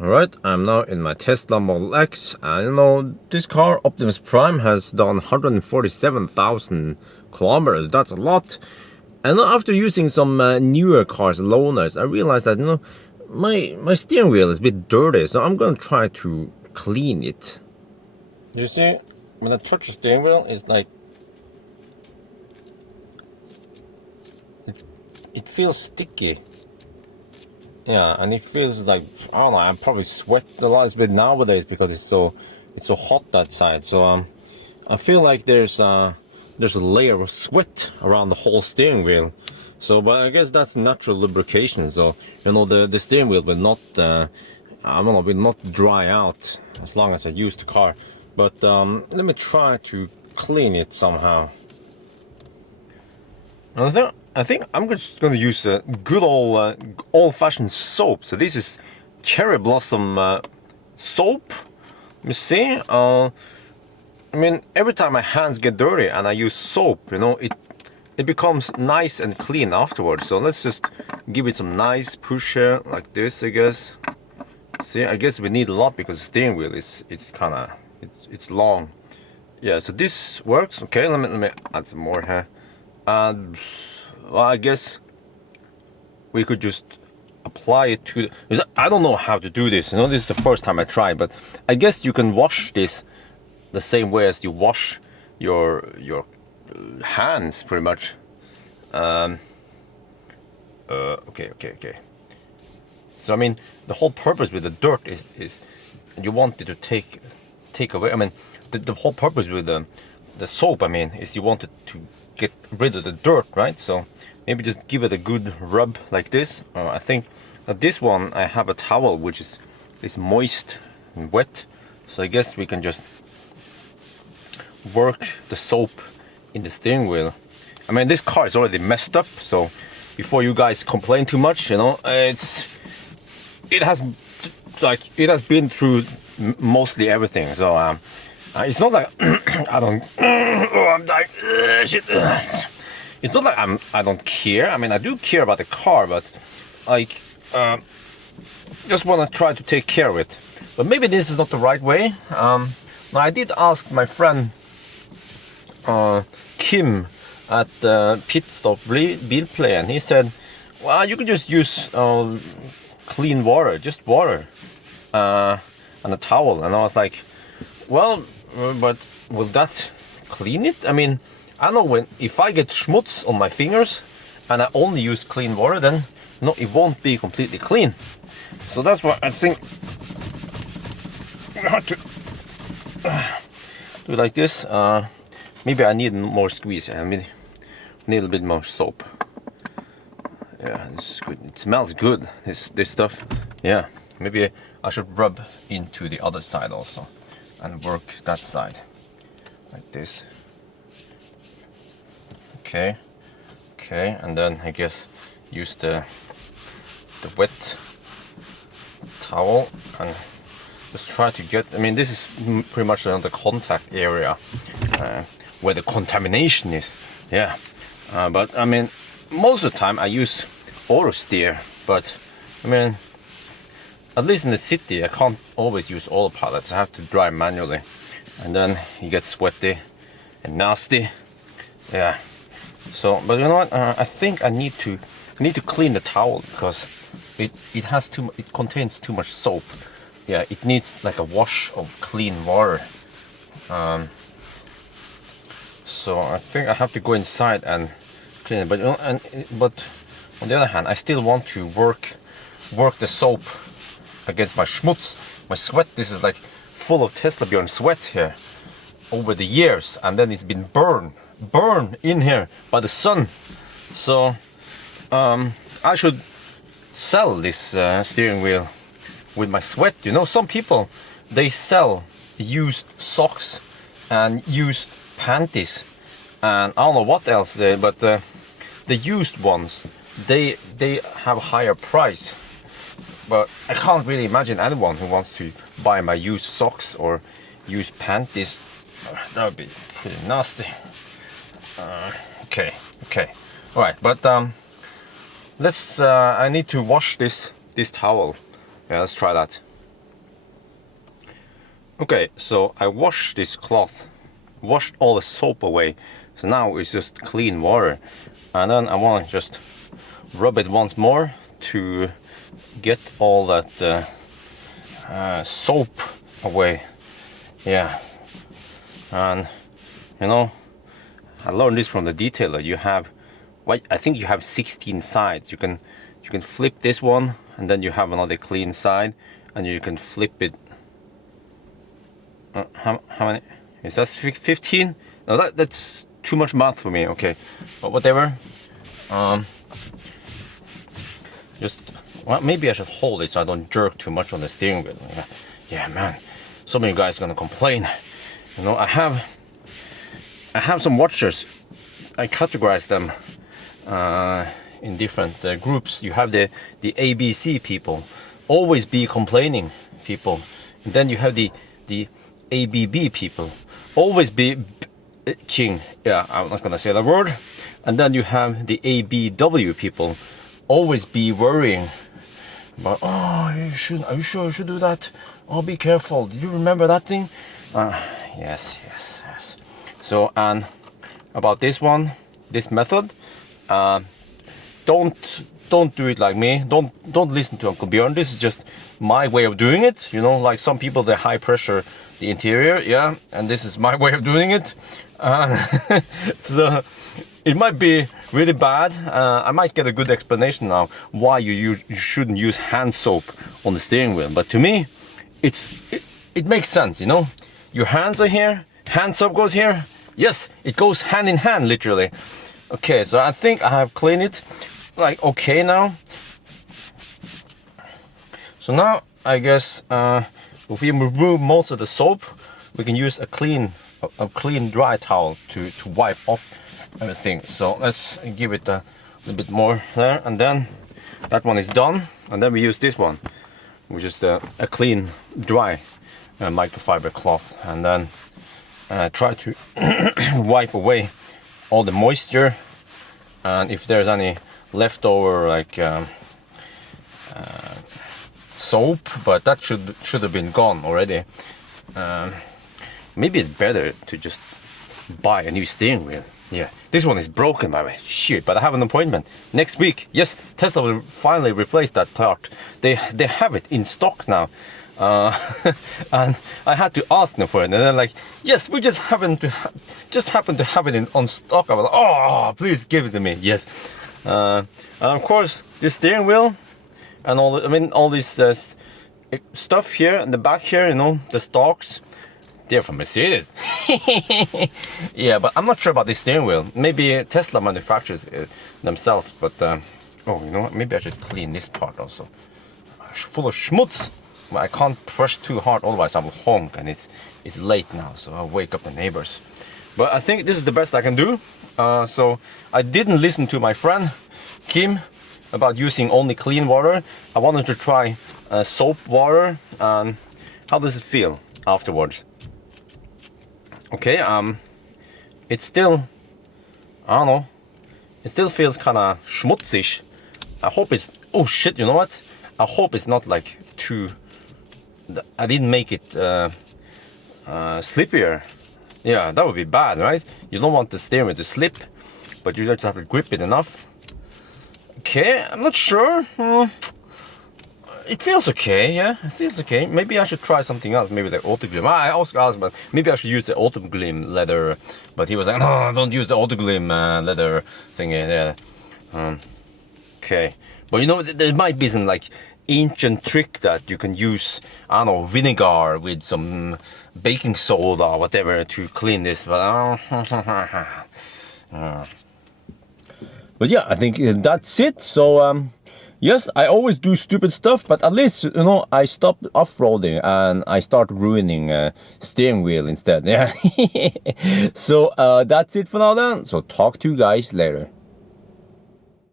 Alright, I'm now in my Tesla Model X, and you know, this car, Optimus Prime, has done 147,000 kilometers. That's a lot. And after using some newer cars, loaners, I realized that, you know, my steering wheel is a bit dirty, so I'm gonna try to clean it. You see, when I touch the steering wheel, it's like, it feels sticky. Yeah, and it feels like, I don't know, I probably sweat a lot bit nowadays because it's so hot that side. So I feel like there's a layer of sweat around the whole steering wheel. So, but I guess that's natural lubrication. So you know, the steering wheel will not I don't know, will not dry out as long as I use the car. But let me try to clean it somehow. I think I'm just going to use a good old-fashioned soap. So this is cherry blossom soap. Let me see. I mean, every time my hands get dirty and I use soap, you know, it becomes nice and clean afterwards. So let's just give it some nice push here, like this, I guess. See, I guess we need a lot because the steering wheel is it's long. Yeah, so this works. Okay, let me add some more here. Well, I guess we could just apply it to the, I don't know how to do this, you know, this is the first time I try, but I guess you can wash this the same way as you wash your hands, pretty much. Okay. So I mean, the whole purpose with the dirt is you want it to take away. I mean, the whole purpose with the soap, I mean, is you want it to get rid of the dirt, right? So maybe just give it a good rub like this. I think that this one I have a towel which is moist and wet, so I guess we can just work the soap in the steering wheel. I mean, this car is already messed up, so before you guys complain too much, you know, it has been through mostly everything. So it's not like I don't. I'm like shit. It's not like I don't care. I mean, I do care about the car, but like just want to try to take care of it. But maybe this is not the right way. Now I did ask my friend Kim at Bitstop bilpleie, and he said, well, you can just use clean water, just water, and a towel. And I was like, well, but will that clean it? I mean, I know if I get schmutz on my fingers and I only use clean water, then no, it won't be completely clean. So that's why I think we have to do it like this. Maybe I need more squeeze. I mean, need a bit more soap. Yeah, this is good. It smells good, this stuff. Yeah, maybe I should rub into the other side also and work that side like this. Okay, and then I guess use the wet towel and just try to get, I mean, this is pretty much the contact area where the contamination is. Yeah, but I mean, most of the time I use auto steer, but I mean, at least in the city I can't always use autopilot. I have to drive manually, and then you get sweaty and nasty. Yeah. So, but you know what? I think I need to clean the towel because it contains too much soap. Yeah, it needs like a wash of clean water. So I think I have to go inside and clean it. But you know, but on the other hand, I still want to work the soap against my schmutz, my sweat. This is like full of Tesla Bjorn sweat here over the years, and then it's been burned in here by the sun. So I should sell this steering wheel with my sweat. You know, some people, they sell used socks and used panties and I don't know what else but the used ones, they have a higher price. But I can't really imagine anyone who wants to buy my used socks or used panties. That would be pretty nasty. Okay, all right. But let's. I need to wash this towel. Yeah, let's try that. Okay, so I washed this cloth, washed all the soap away. So now it's just clean water. And then I want to just rub it once more to get all that soap away. Yeah. And you know, I learned this from the detailer. You have, well, I think you have 16 sides. You can flip this one, and then you have another clean side, and you can flip it. How many? Is that 15? No, that's too much math for me. Okay, but whatever. Just, well, maybe I should hold it so I don't jerk too much on the steering wheel. Yeah, man. Some of you guys are gonna complain. You know, I have some watchers. I categorize them in different groups. You have the ABC people, always be complaining people, and then you have the ABB people, always be bitching. Yeah, I'm not gonna say that word. And then you have the ABW people, always be worrying about, oh, are you sure you should do that? Oh, be careful. Did you remember that thing? Yes. So, and about this one, this method, don't do it like me. Don't listen to Uncle Björn. This is just my way of doing it. You know, like some people, they high pressure the interior, yeah, and this is my way of doing it. So it might be really bad. I might get a good explanation now why you shouldn't use hand soap on the steering wheel. But to me, it makes sense. You know, your hands are here, hand soap goes here. Yes, it goes hand in hand, literally. Okay, so I think I have cleaned it like okay now. So now I guess if we remove most of the soap, we can use a clean dry towel to wipe off everything. So let's give it a little bit more there, and then that one is done. And then we use this one, which is a clean dry microfiber cloth, and then try to wipe away all the moisture, and if there's any leftover like soap, but that should have been gone already. Maybe it's better to just buy a new steering wheel. Yeah, this one is broken by the way. Shit, but I have an appointment next week. Yes, Tesla will finally replace that part. They have it in stock now. And I had to ask them for it, and they're like, yes, we just happen to have it on stock. I was like, oh, please give it to me. Yes. And of course this steering wheel and all this stuff here in the back here, you know, the stalks, they're from Mercedes. Yeah, but I'm not sure about this steering wheel. Maybe Tesla manufactures it themselves, but oh, you know what, maybe I should clean this part also. Full of schmutz. Well, I can't push too hard, otherwise I will honk, and it's late now, so I'll wake up the neighbors. But I think this is the best I can do. So I didn't listen to my friend Kim about using only clean water. I wanted to try soap water. How does it feel afterwards? Okay, it's still, I don't know, it still feels kind of schmutzig. I hope it's, oh shit, you know what? I hope it's not like too, I didn't make it slippier. Yeah, that would be bad, right? You don't want the steering wheel to slip, but you just have to grip it enough. Okay, I'm not sure. It feels okay, yeah, it feels okay. Maybe I should try something else, maybe the Autoglim. I also asked, but maybe I should use the Autoglim leather. But he was like, no, don't use the Autoglim leather thing. Yeah. Okay, but you know, there might be some like ancient trick that you can use, I don't know, vinegar with some baking soda or whatever to clean this, but but yeah, I think that's it. So yes, I always do stupid stuff, but at least, you know, I stop off-roading and I start ruining steering wheel instead. Yeah. So that's it for now then. So talk to you guys later.